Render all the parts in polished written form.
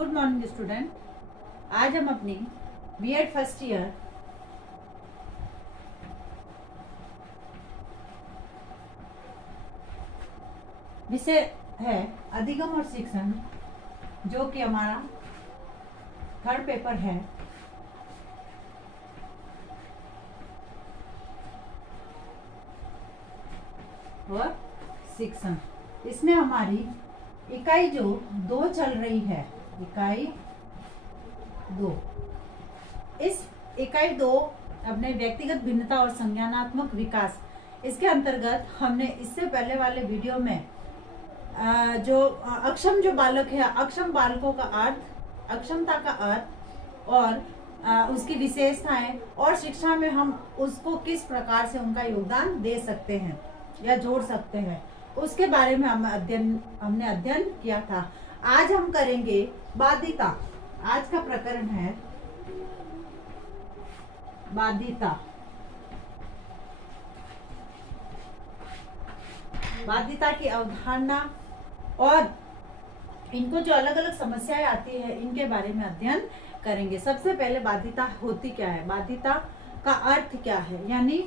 Good morning student. आज हम अपनी बीएड फर्स्ट ईयर विषय है अधिगम और शिक्षण, जो कि हमारा थर्ड पेपर है। और शिक्षण, इसमें हमारी इकाई जो 2 चल रही है, इकाई 2। इस इकाई 2 अपने व्यक्तिगत भिन्नता और संज्ञानात्मक विकास, इसके अंतर्गत हमने इससे पहले वाले वीडियो में जो अक्षम जो बालक है, अक्षम बालकों का अर्थ, अक्षमता का अर्थ और उसकी विशेषताएं और शिक्षा में हम उसको किस प्रकार से उनका योगदान दे सकते हैं या जोड़ सकते हैं, उसके बारे में हमने अध्ययन किया था। आज हम करेंगे बाध्यता। आज का प्रकरण है बाध्यता। बाध्यता की अवधारणा और इनको जो अलग अलग समस्याएं आती है, इनके बारे में अध्ययन करेंगे। सबसे पहले बाध्यता होती क्या है, बाध्यता का अर्थ क्या है। यानी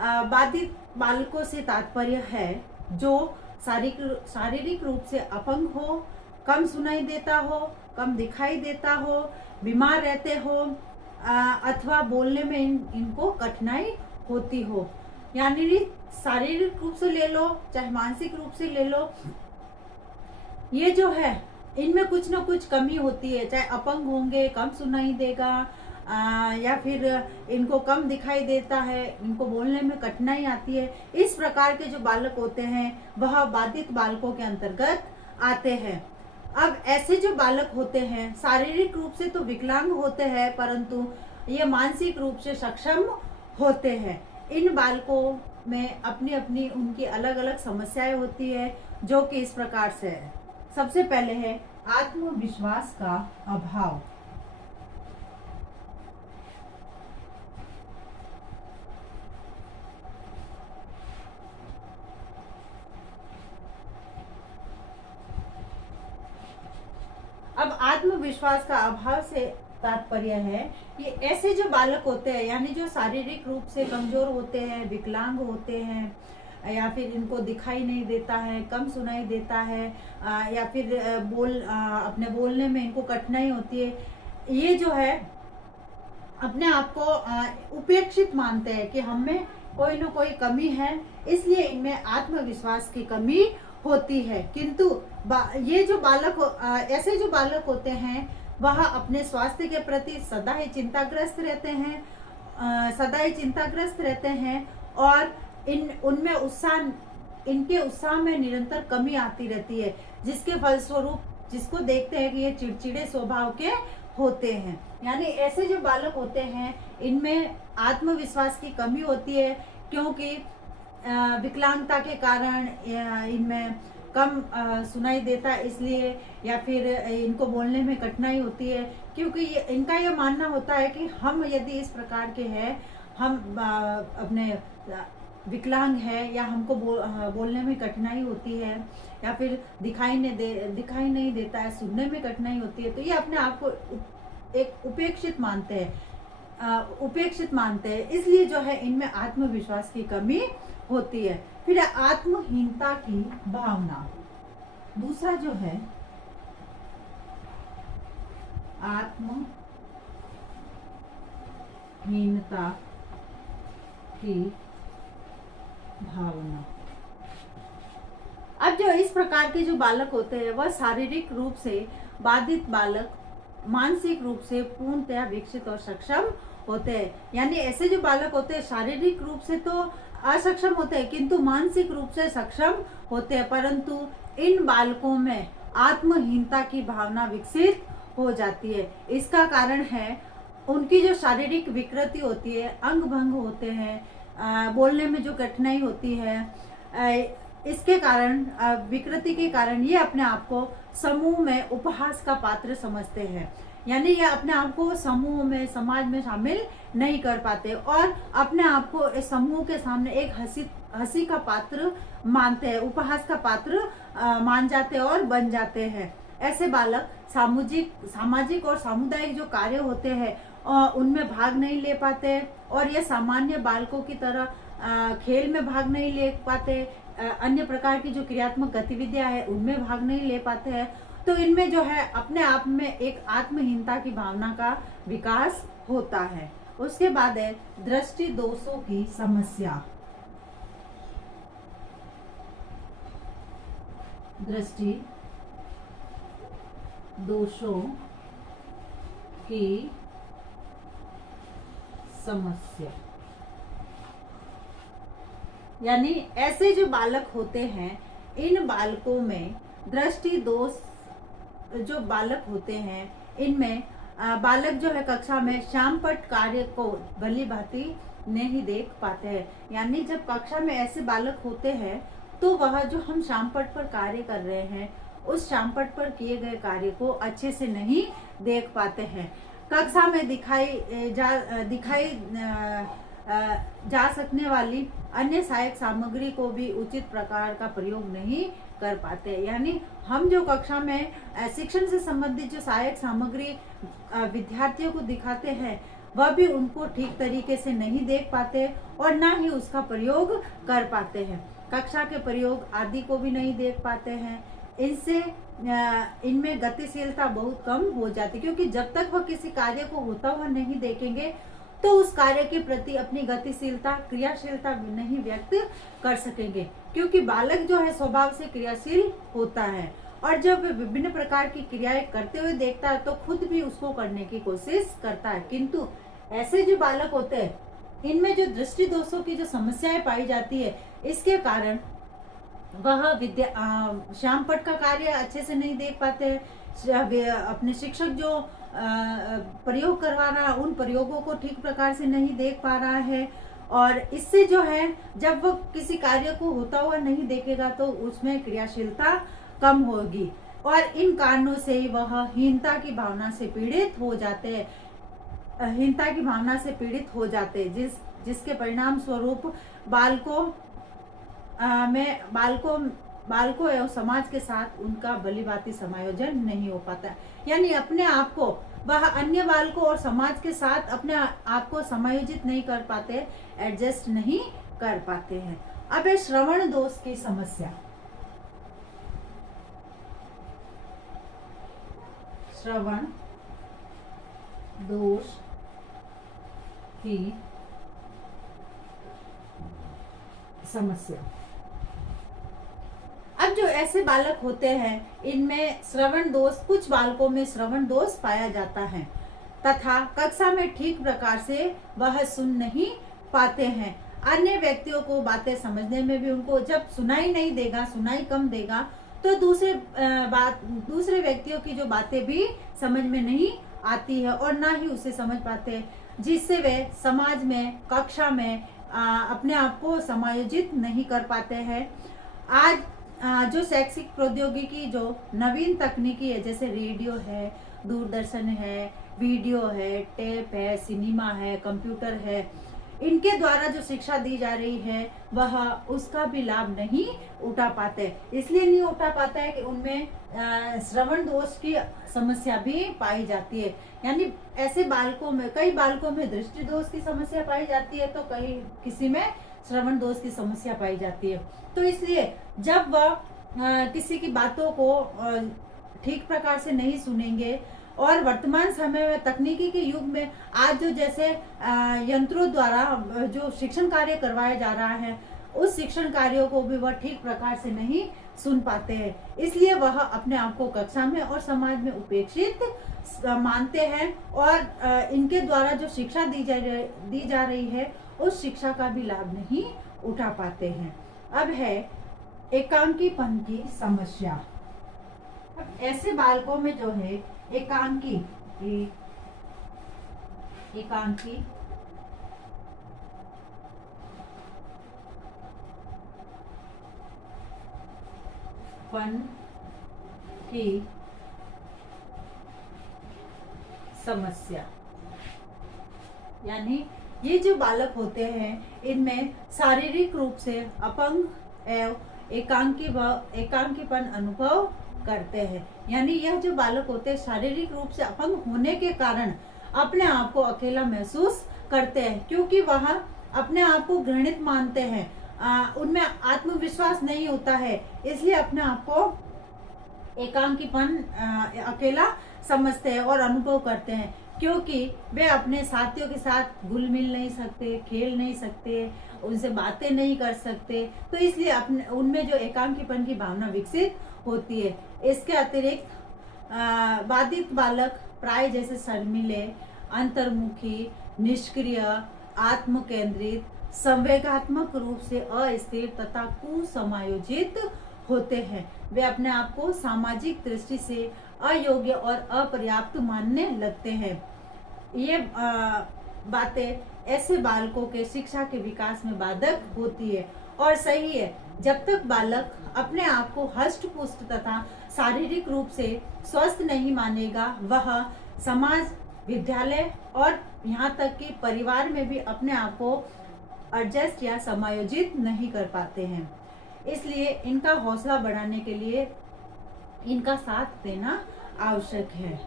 बाधित बालकों से तात्पर्य है जो शारीरिक रूप से अपंग हो, कम सुनाई देता हो, कम दिखाई देता हो, बीमार रहते हो अथवा बोलने में इनको कठिनाई होती हो। यानी शारीरिक रूप से ले लो चाहे मानसिक रूप से ले लो, ये जो है इनमें कुछ ना कुछ कमी होती है। चाहे अपंग होंगे, कम सुनाई देगा या फिर इनको कम दिखाई देता है, इनको बोलने में कठिनाई आती है। इस प्रकार के जो बालक होते हैं वह बाधित बालकों के अंतर्गत आते हैं। अब ऐसे जो बालक होते हैं शारीरिक रूप से तो विकलांग होते हैं, परंतु ये मानसिक रूप से सक्षम होते हैं। इन बालकों में अपनी अपनी उनकी अलग अलग समस्याएं होती है, जो कि इस प्रकार से है। सबसे पहले है आत्मविश्वास का अभाव। अब आत्मविश्वास का अभाव से तात्पर्य है कि ऐसे जो बालक होते हैं, यानी जो शारीरिक रूप से कमजोर होते हैं, विकलांग होते हैं, या फिर इनको दिखाई नहीं देता है, कम सुनाई देता है, या फिर अपने बोलने में इनको कठिनाई होती है, ये जो है अपने आप को उपेक्षित मानते हैं कि हम में कोई ना कोई कमी है, इसलिए इनमें आत्मविश्वास की कमी होती है। किंतु ये जो बालक ऐसे जो बालक होते हैं वह अपने स्वास्थ्य के प्रति सदा ही चिंताग्रस्त रहते हैं और उनमें इनके उत्साह में निरंतर कमी आती रहती है, जिसके फलस्वरूप जिसको देखते हैं कि ये चिड़चिड़े स्वभाव के होते हैं। यानी ऐसे जो बालक होते हैं इनमें आत्मविश्वास की कमी होती है, क्योंकि विकलांगता के कारण इनमें कम सुनाई देता है इसलिए, या फिर इनको बोलने में कठिनाई होती है, क्योंकि इनका यह मानना होता है कि हम यदि इस प्रकार के हैं, हम अपने विकलांग है या हमको बोलने में कठिनाई होती है या फिर दिखाई नहीं देता है, सुनने में कठिनाई होती है, तो ये अपने आप को एक उपेक्षित मानते हैं। इसलिए जो है इनमें आत्मविश्वास की कमी होती है। फिर आत्महीनता की भावना। दूसरा जो है आत्महीनता की भावना। अब जो इस प्रकार के जो बालक होते हैं वह शारीरिक रूप से बाधित बालक मानसिक रूप से पूर्णतया विकसित और सक्षम होते हैं। यानी ऐसे जो बालक होते हैं शारीरिक रूप से तो असक्षम होते हैं, किंतु मानसिक रूप से सक्षम होते हैं, परंतु इन बालकों में आत्महीनता की भावना विकसित हो जाती है। इसका कारण है उनकी जो शारीरिक विकृति होती है, अंग भंग होते हैं, बोलने में जो कठिनाई होती है, इसके कारण विकृति के कारण ये अपने आप को समूह में उपहास का पात्र समझते हैं। यानी ये अपने आप को समूह में, समाज में शामिल नहीं कर पाते और अपने आप को इस समूह के सामने एक हंसी का पात्र मानते हैं, उपहास का पात्र मान जाते हैं और बन जाते हैं। ऐसे बालक सामाजिक और सामुदायिक जो कार्य होते हैं उनमें भाग नहीं ले पाते, और ये सामान्य बालकों की तरह खेल में भाग नहीं ले पाते, अन्य प्रकार की जो क्रियात्मक गतिविधियां है उनमें भाग नहीं ले पाते हैं। तो इनमें जो है अपने आप में एक आत्महीनता की भावना का विकास होता है। उसके बाद है दृष्टि दोषों की समस्या। दृष्टि दोषों की समस्या, यानी ऐसे जो बालक होते हैं, इन बालकों में दृष्टि दोष जो बालक होते हैं, इनमें बालक जो है कक्षा में श्यामपट्ट कार्य को भली भांति नहीं देख पाते हैं। यानी जब कक्षा में ऐसे बालक होते हैं तो वह जो हम श्यामपट्ट पर कार्य कर रहे हैं, उस श्यामपट्ट पर किए गए कार्य को अच्छे से नहीं देख पाते हैं। कक्षा में दिखाई जा सकने वाली अन्य सहायक सामग्री को भी उचित प्रकार का प्रयोग नहीं कर पाते। यानी हम जो कक्षा में शिक्षण से संबंधित जो सहायक सामग्री विद्यार्थियों को दिखाते हैं, वह भी उनको ठीक तरीके से नहीं देख पाते और ना ही उसका प्रयोग कर पाते हैं। कक्षा के प्रयोग आदि को भी नहीं देख पाते हैं। इनसे इनमें गतिशीलता बहुत कम हो जाती, क्योंकि जब तक वह किसी कार्य को होता हुआ नहीं देखेंगे तो उस कार्य के प्रति अपनी गतिशीलता, क्रियाशीलता नहीं व्यक्त कर सकेंगे। क्योंकि बालक जो है स्वभाव से क्रियाशील होता है, और जब विभिन्न प्रकार की क्रियाएं करते हुए देखता है तो खुद भी उसको करने की कोशिश करता है। किंतु ऐसे जो बालक होते हैं, इनमें जो दृष्टि दोषों की जो समस्याएं पाई जाती है, इसके कारण वह श्यामपट्ट का कार्य अच्छे से नहीं देख पाते। अपने शिक्षक जो प्रयोग करवा रहा है, उन प्रयोगों को ठीक प्रकार से नहीं देख पा रहा है, और इससे जो है जब वो किसी कार्य को होता हुआ नहीं देखेगा तो उसमें क्रियाशीलता कम होगी, और इन कारणों से वह हीनता की भावना से पीड़ित हो जाते हैं। जिसके परिणाम स्वरूप बालकों एवं समाज के साथ उनका भलीभांति समायोजन नहीं हो पाता। यानी अपने आप को वह अन्य बालकों और समाज के साथ अपने आप को समायोजित नहीं कर पाते, एडजस्ट नहीं कर पाते हैं। अब है श्रवण दोष की समस्या। श्रवण दोष की समस्या। अब जो ऐसे बालक होते हैं, इनमें श्रवण दोष, कुछ बालकों में श्रवण दोष पाया जाता है तथा कक्षा में ठीक प्रकार से वह सुन नहीं पाते हैं। अन्य व्यक्तियों को बातें समझने में भी उनको जब सुनाई कम देगा तो दूसरे व्यक्तियों की जो बातें भी समझ में नहीं आती है और ना ही उसे समझ पाते, जिससे वे समाज में, कक्षा में अपने आप को समायोजित नहीं कर पाते हैं। आज जो शैक्षिक प्रौद्योगिकी जो नवीन तकनीकी है, जैसे रेडियो है, दूरदर्शन है, वीडियो है, टेप है, सिनेमा है, कंप्यूटर है, इनके द्वारा जो शिक्षा दी जा रही है वह उसका भी लाभ नहीं उठा पाते। इसलिए नहीं उठा पाता है कि उनमें श्रवण दोष की समस्या भी पाई जाती है। यानी ऐसे कई बालकों में दृष्टि दोष की समस्या पाई जाती है, तो किसी में श्रवण दोष की समस्या पाई जाती है। तो इसलिए जब वह किसी की बातों को ठीक प्रकार से नहीं सुनेंगे, और वर्तमान समय में तकनीकी के युग में आज जो जैसे यंत्रों द्वारा जो शिक्षण कार्य करवाया जा रहा है, उस शिक्षण कार्यों को भी वह ठीक प्रकार से नहीं सुन पाते हैं। इसलिए वह अपने आप को कक्षा में और समाज में उपेक्षित मानते हैं, और इनके द्वारा जो शिक्षा दी जा रही है उस शिक्षा का भी लाभ नहीं उठा पाते हैं। अब है एकांकीपन की समस्या। ऐसे बालकों में जो है एकांकी पन की समस्या, यानी ये जो बालक होते हैं, इनमें शारीरिक रूप से अपंग एवं एकांकीपन अनुभव करते हैं। यानी यह जो बालक होते हैं शारीरिक रूप से अपंग होने के कारण अपने आप को अकेला महसूस करते हैं, क्योंकि वह अपने आप को घृणित मानते हैं, उनमें आत्मविश्वास नहीं होता है, इसलिए अपने आप को एकांकीपन अकेला समझते हैं और अनुभव करते हैं, क्योंकि वे अपने साथियों के साथ घुल मिल नहीं सकते, खेल नहीं सकते, उनसे बातें नहीं कर सकते, तो इसलिए अपने उनमें जो एकांकीपन की भावना विकसित होती है। इसके अतिरिक्त बाधित बालक प्राय जैसे शर्मीले, अंतर्मुखी, निष्क्रिय, आत्मकेंद्रित, संवेगात्मक रूप से अस्थिर तथा कुसमायोजित होते हैं। वे अपने आप को सामाजिक दृष्टि से अयोग्य और अपर्याप्त मानने लगते हैं। ये बातें ऐसे बालकों के शिक्षा के विकास में बाधक होती है और सही है। जब तक बालक अपने आप को हष्ट पुष्ट तथा शारीरिक रूप से स्वस्थ नहीं मानेगा, वह समाज, विद्यालय और यहाँ तक कि परिवार में भी अपने आप को एडजस्ट या समायोजित नहीं कर पाते हैं। इसलिए इनका हौसला बढ़ाने के लिए इनका साथ देना आवश्यक है।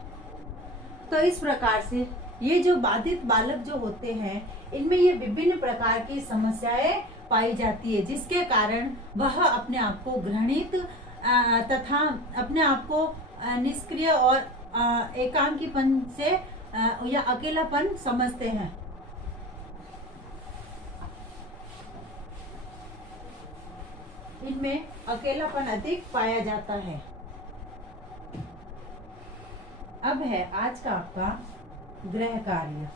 तो इस प्रकार से ये जो बाधित बालक जो होते हैं, इनमें ये विभिन्न प्रकार की समस्याएं पाई जाती है, जिसके कारण वह अपने आप को घृणित तथा अपने आप को निष्क्रिय और एकांकीपन से या अकेलापन समझते हैं। इनमें अकेलापन अधिक पाया जाता है। अब है आज का आपका गृह कार्य।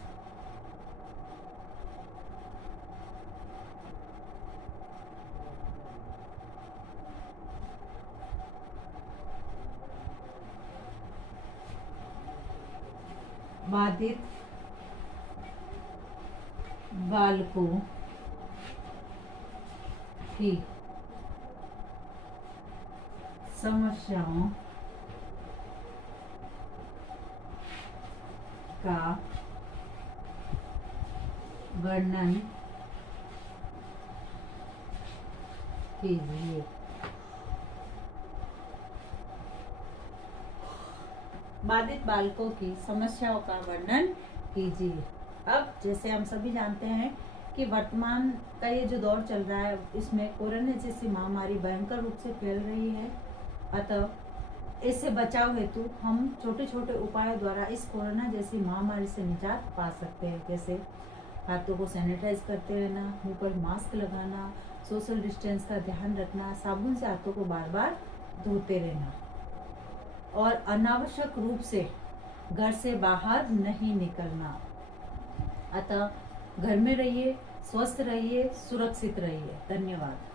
बाधित बालकों की समस्याओं का वर्णन कीजिए। बाधित बालकों की समस्याओं का वर्णन कीजिए। अब जैसे हम सभी जानते हैं कि वर्तमान का ये जो दौर चल रहा है, इसमें कोरोना जैसी महामारी भयंकर रूप से फैल रही है। अतः इससे बचाव हेतु हम छोटे छोटे उपायों द्वारा इस कोरोना जैसी महामारी से निजात पा सकते हैं। जैसे हाथों को सैनिटाइज करते रहना, मुंह पर मास्क लगाना, सोशल डिस्टेंस का ध्यान रखना, साबुन से हाथों को बार बार धोते रहना और अनावश्यक रूप से घर से बाहर नहीं निकलना। अतः घर में रहिए, स्वस्थ रहिए, सुरक्षित रहिए। धन्यवाद।